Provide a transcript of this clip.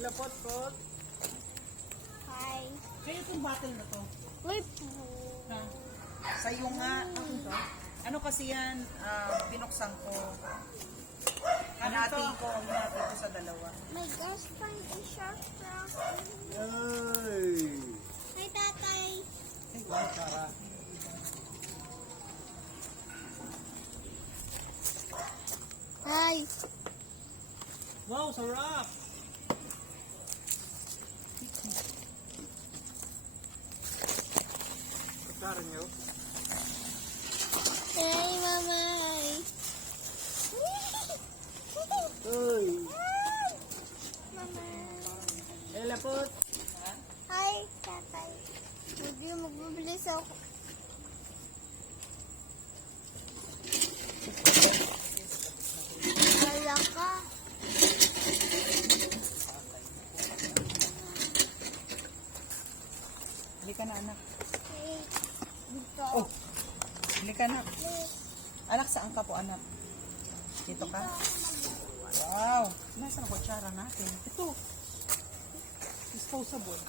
Lapot-pot. Hi. Kaya itong bottle na to. Wait. Ha? Sa'yo nga. Ano kasi yan? Binuksan ko. Hinati ko sa dalawa. My girlfriend is short frock. Ay! Hi, tatay. Ay, wow, Tara. Hi. Wow, sarap! Tara niyo. Hey, mama. Ay! Mama. Eh, lapot. Hi, tatay. Magbibilis ako. Wala ka. Hindi ka na, anak. Hey. Dito. Oh. Hindi ka na. Anak, saan ka po, anak? Dito ka? Wow! Nasaan ang kutsara natin? Ito. Disposable.